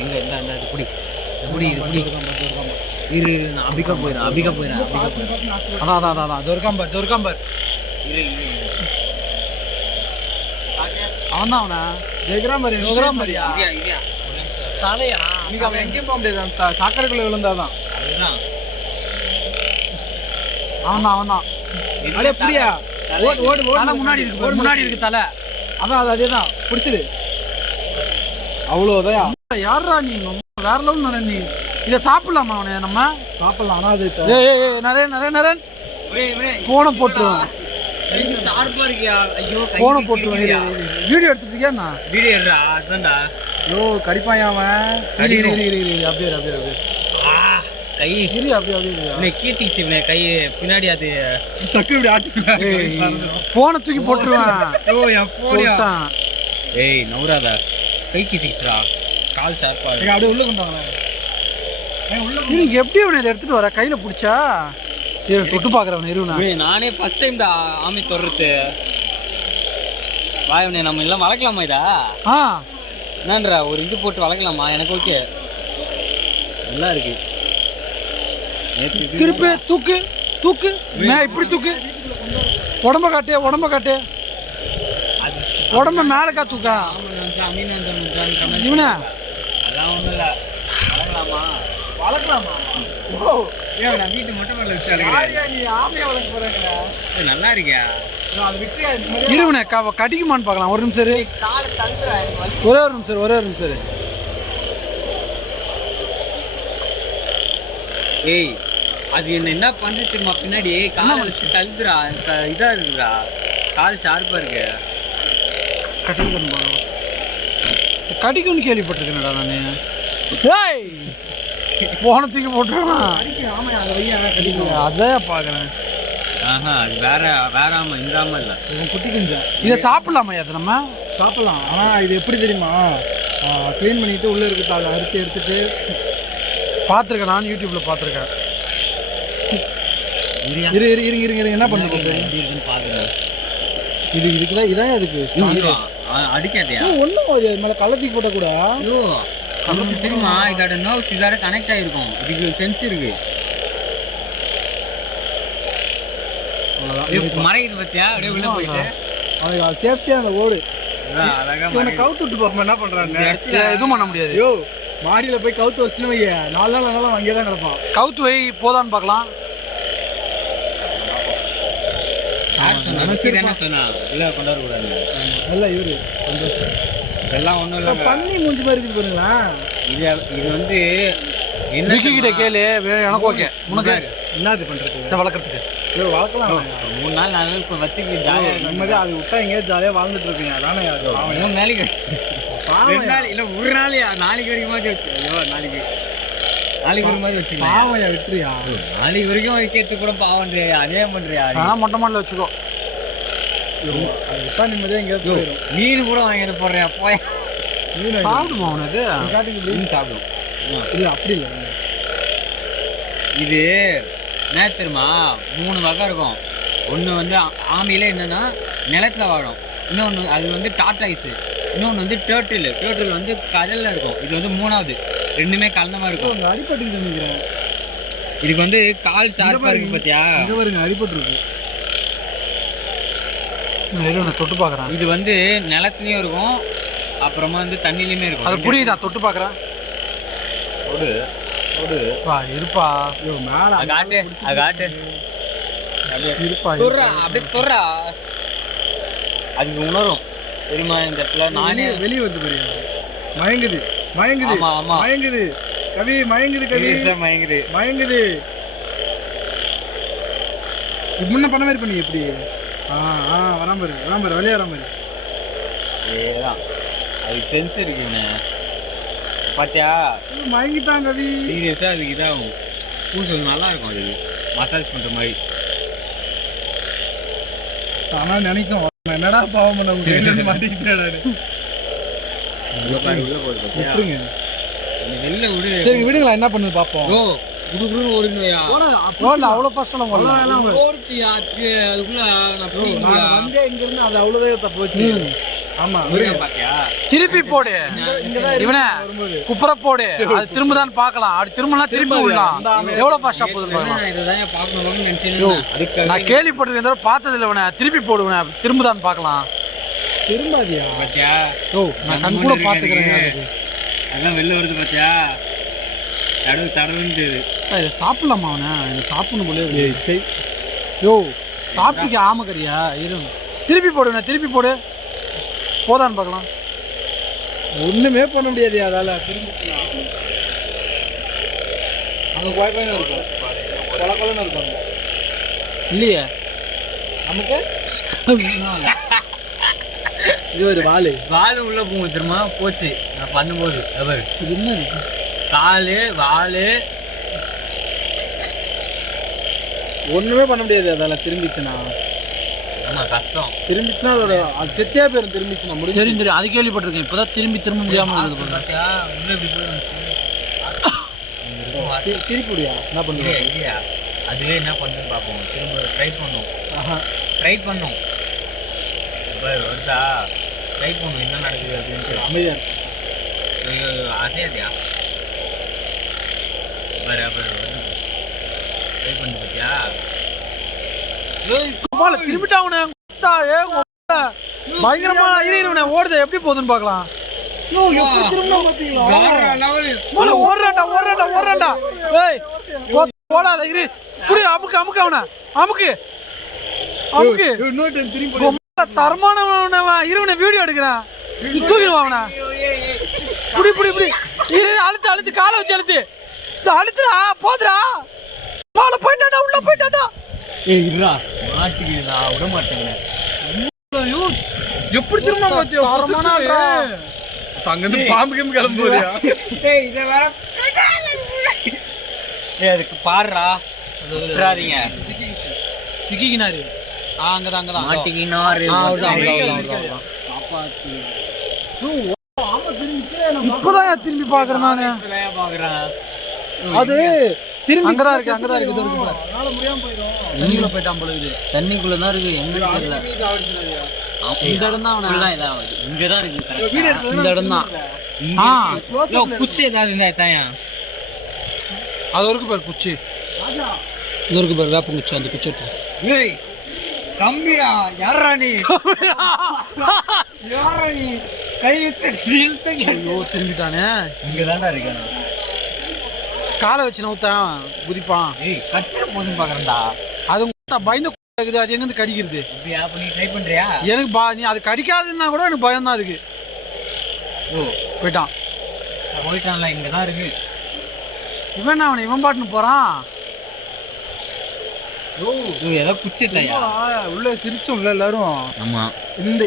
எங்க இந்த புடி புடி இது புடி இரு நான் அபிகா போயிடுறேன் அதான் துர்காம்பர் இரு அவன் தான் அவனா ஜெயகிராமரியா இதையா தலையா இன்னைக்கு அவன் எங்கேயும் போக முடியாது அந்த சாக்கடைக்குள்ள விழுந்தாதான் அதுதான் அவன் தான் அப்படியே புரியா ஓடு தலை முன்னாடி இருக்கு தலை அதான் அதேதான் பிடிச்சிடு அவ்வளோதான் யாரா நீ வேற லெவல் நீ இதை சாப்பிடலாமா அவனை நம்ம சாப்பிடலாம் ஆனால் அது நரேன் போனை போட்டுருவேன் ஷார்ப்பா இருக்கியா ஐயோ போனை போட்டுருவேன் வீடியோ எடுத்துட்டு இருக்கியா நான் வீடியோ எடுறா அதுதான்டா ஐயோ கடிப்பாயா அவன் அப்படியே கை இரு அப்படியே கீச்சிச்சு கை பின்னாடி அது டக்கு இப்படி ஆச்சு போனை தூக்கி போட்டுருவேன் சொல்லிட்டான் ஏய் நவுராதா கை கீச்சிச்சுடா கால் ஷார்ப்பா அப்படியே உள்ள கொண்டாங்க எப்படி அவனை இதை எடுத்துட்டு வர கையில பிடிச்சா தொட்டு பாக்குறவன் இருவனா நானே ஃபர்ஸ்ட் டைம் தான் ஆமி தொடுறது வாயவனே நம்ம எல்லாம் வளர்க்கலாமா இதா என்னன்றா ஒரு இது போட்டு வளர்க்கலாமா எனக்கு ஓகே நல்லா இருக்கு திருப்பி தூக்கு இப்படி தூக்கு உடம்ப காட்டு உடம்ப மேலக்கா தூக்கா இவனா அதெல்லாம் ஒன்றும் இல்லை வளர்க்கலாமா ஓ ஏன் நான் வீட்டு மொட்டை மாடல வச்சு நீ ஆமையை வளர்க்க போறாங்களா நல்லா இருக்கியா இருவனே கடிக்குமான்னு பார்க்கலாம் ஒரு நிமிஷம் ஒரே ஒரு நிமிஷம் ஏய் அது என்ன பண்ணுது தெரியுமா பின்னாடி காலை வச்சு தள்ளுதுடா இதா இருக்குடா கால் ஷார்ப்பா இருக்கு கடிக்கும்னு கேள்விப்பட்டிருக்கேன்டா நான் போன தூக்கி போட்டுருவான் அதான் பார்க்குறேன் அது வேற ஆமா இந்த ஆமா இல்லை குட்டி குஞ்சா இதை சாப்பிடலாமா அதை நம்ம சாப்பிடலாம் ஆனால் இது எப்படி தெரியுமா க்ளீன் பண்ணிட்டு உள்ளே இருக்குது அதை எடுத்துட்டு பார்த்துருக்கேன் நான் யூடியூப்ல பார்த்துருக்கேன் இருங்க என்ன பண்ணுறது பார்க்குறேன் இதான் அதுக்கு அடிக்காதையா ஒன்றும் அது மேலே கள்ளத்துக்கு போட்டால் கூட நமக்கு தெரியுமா இதோட நர்வ்ஸ் இதோட கனெக்ட் ஆகிருக்கும் இதுக்கு சென்ஸ் இருக்கு மறையுது பத்தியா அப்படியே உள்ள போயிட்டு அது சேஃப்டியா அந்த ஓடு அழகா கவுத்து விட்டு பார்ப்போம் என்ன பண்றாங்க எதுவும் பண்ண முடியாது யோ மாடியில போய் கவுத்து வச்சுன்னு வைய 4 நாள் அங்கேயே தான் கிடப்பான் கவுத்து வை போதான்னு பார்க்கலாம் என்ன சொன்னா இல்லை கொண்டாட கூடாது நல்லா இவரு சந்தோஷம் இதெல்லாம் ஒன்றும் இல்லை பண்ணி மூஞ்சி மாதிரி இருக்குது பாருங்களா இது வந்து என்ன கிட்ட கேளு எனக்கு ஓகே உனக்கு என்ன இது பண்ணுறது வளர்க்குறதுக்கு வளர்க்கலாம் 3 நாள் 4 நாள் இப்போ வச்சுக்க ஜாலியாக இருக்கும் நிம்மதியாக அது விட்டா எங்கேயா ஜாலியாக வாழ்ந்துட்டு இருக்குங்க அதானே 3 நாளைக்கு 2 நாள் இல்லை ஒரு நாள் நாளைக்கு வரைக்கும் மாதிரி வச்சு ஐயோ நாளைக்கு ஒரு மாதிரி வச்சுக்கலாம் பாவையா விட்டுறியா நாளைக்கு வரைக்கும் வைக்கிறது கூட பாவன்றியா அதே பண்ணுறியா ஆனால் மொட்டை மாடல வச்சுக்கோ அது விட்டா நிம்மதியாக எங்கேயாவது போயிடும் மீன் கூட வாங்கி போடுறியா போய் சாப்பிடுமா அவனுக்கு மீன் சாப்பிடும் இல்லை அப்படி இல்லை இது என்ன தெரியுமா 3 வகை இருக்கும். ஒன்று வந்து ஆமையில என்னன்னா நிலத்தில் வாழும், இன்னொன்று அது வந்து டாட்டாய்ஸு, இன்னொன்று வந்து டேர்ட்டில் வந்து கடலில் இருக்கும். இது வந்து 3வது, ரெண்டுமே கலந்த மாதிரி இருக்கும். அடிப்பட்டு நினைக்கிறேன். இதுக்கு வந்து கால் ஷார்ப்பாக இருக்குது பார்த்தியா? இங்கே பாருங்க அடிப்பட்டு இருக்கு. நான் தொட்டு பார்க்குறேன். இது வந்து நிலத்துலையும் இருக்கும், அப்புறமா வந்து தண்ணிலையுமே இருக்கும். அது புரியுதா? தொட்டு பார்க்குறேன். இருப்பா மேல காட்டு அப்படியே தொர்றா, அதுக்கு உணரும் தெரியுமா? இந்த இடத்துல நானே வெளியே வருது பாரு, மயங்குது கவி, மயங்குது. முன்ன பண்ண மாதிரி பண்ணி எப்படி வராம வெளியே வர மாதிரி அதுக்கு சென்ஸ் இருக்குண்ணே பாத்தியா? மயங்கிட்டான் கவி. சீரியஸா அதுக்கு இதாகும், பூசல் நல்லா இருக்கும், அதுக்கு மசாஜ் பண்ற மாதிரி. தானா நினைக்கும் என்னடா பாவம் பண்ண உங்க கையில இருந்து மாட்டிக்கிட்டாரு. விட்டுருங்க, வெளில விடு. சரி விடுங்களா, என்ன பண்ணுது பாப்போம். ஓடுனுயா அவ்வளவு ஃபர்ஸ்ட் ஓடிச்சு அதுக்குள்ள நான் வந்து இங்க இருந்து அது அவ்வளவுதான் தப்பு வச்சு ஆமா பாத்தியா? திருப்பி போடு இவனே குப்புற போடு அது திரும்புதான்னு பார்க்கலாம். அப்படி திரும்பலாம் திரும்பி விடலாம். எவ்வளவு ஃபாஸ்டா போகுது பாருங்க. இதுதான் பார்க்கணும்னு நினைச்சேன். நான் கேள்விப்பட்டிருக்கேன் தவிர பார்த்தது இல்லை. இவனை திருப்பி போடுவனே திரும்புதான்னு பார்க்கலாம். திரும்பாதியா பாத்தியா? நான் கண் கூட பார்த்துக்கிறேன். அதான் வெளில வருது பாத்தியா? தடவுன்ட்டு இதை சாப்பிடலாமா அவனை? எனக்கு சாப்பிடணும் போல. சரி யோ சாப்பிட்டுக்க ஆமக்கறியா இரு. திருப்பி போடுண்ணே திருப்பி போடு. போதான்னு பார்க்கலாம். ஒன்றுமே பண்ண முடியாது அதால். திரும்பிச்சுனா அங்கே குழப்பம் இருக்கும். கொல கொலன்னு இருக்கும் இல்லையே நமக்கு. இது ஒரு வால் உள்ள போங்க தெரியுமா? போச்சு நான் பண்ணும்போது. அவர் இது என்ன இருக்கு? காலு வால் ஒன்றுமே பண்ண முடியாது அதால். திரும்பிச்சுனா ஆமாம் கஷ்டம். திரும்பிச்சுன்னா அதோட அது செத்தியா பேரும். திரும்பிச்சுனா முடியும். தெரியும் தெரியும் அது கேள்விப்பட்டிருக்கேன். இப்போ தான் திரும்ப முடியாமல் இருக்குது. பார்த்தியா? உள்ள இப்படி போய் திருப்பிடியா என்ன பண்ணுறேன்? இல்லையா அதுவே என்ன பண்ணுன்னு பார்ப்போம். திரும்ப ட்ரை பண்ணும். ட்ரை பண்ணும். வருதா? ட்ரை பண்ணும் என்ன நடக்குது அப்படின்ட்டு. அமைதியா அசையாதியா? வேறு ட்ரை பண்ணு பார்த்தியா? திரும்பிட்டாவுனே பயங்கரமா இருவனே ஓடுது. எப்படி போகுதுன்னு பார்க்கலாம். ஓடுறான்டா. ஏய் ஓடாத இரு. புடி அமுக்கு அமுக்கு அவனை அமுக்கு அமுக்கு. தரமானவன் இருவனை வீடியோ எடுக்கிறான். தூக்கிடுவான் அவனை. புடி புடி புடி இரு. அழுத்து அழுத்து காலை வச்சு அழுத்து அழுத்துடா. போதுடா. மேல போயிட்டாடா. உள்ள போயிட்டாடா. ஏய் இருடா மாட்டிக்கு நான் விட மாட்டேன். எப்படி திரும்ப பாத்தியா? அங்கிருந்து பாம்பு கிம்பு கிளம்புதியா? ஏய் இத வேற ஏய் அதுக்கு பாடுறா. விட்டுறாதீங்க. சிக்கிக்கினாரு. அங்கதான் மாட்டிக்கினாரு. இப்பதான் திரும்பி பாக்குறேன் நானு. அது திரும்பி அங்கதான் இருக்கு. எங்கக்குள்ள போயிட்டான் போல இது. தண்ணிக்குள்ள தான் இருக்கு. எங்க தெரியல. இந்த இடம் தான் அவன இங்கதான் இருக்கு. இந்த இடம் தான். குச்சி ஏதாவது இருந்தா தாயா? அது இருக்கு பாரு குச்சி. இது இருக்கு பாரு வேப்ப குச்சி. அந்த குச்சி எடுத்து. ஏய் கம்பிடா. யாரா நீ? கை வச்சு திரும்பிட்டானே. இங்கதான்டா இருக்கேன். காலை வச்சு நவுத்தான் குதிப்பான். ஏய் கச்சிர போதும் பாக்குறேன்டா. அது பயந்து இருக்குது. அது எங்க இருந்து கடிக்கிறது? அப்படியா? அப்ப நீ ட்ரை பண்றியா? எனக்கு நீ அது கடிக்காதுன்னா கூட எனக்கு பயம் தான் இருக்கு. ஓ போயிட்டான்ல. இங்கதான் இருக்கு. இவன் அவனை இவன் பாட்டுன்னு போறான். ஏதோ குச்சி தாயா? உள்ள சிரிச்சோம்ல எல்லாரும். ஆமா இந்த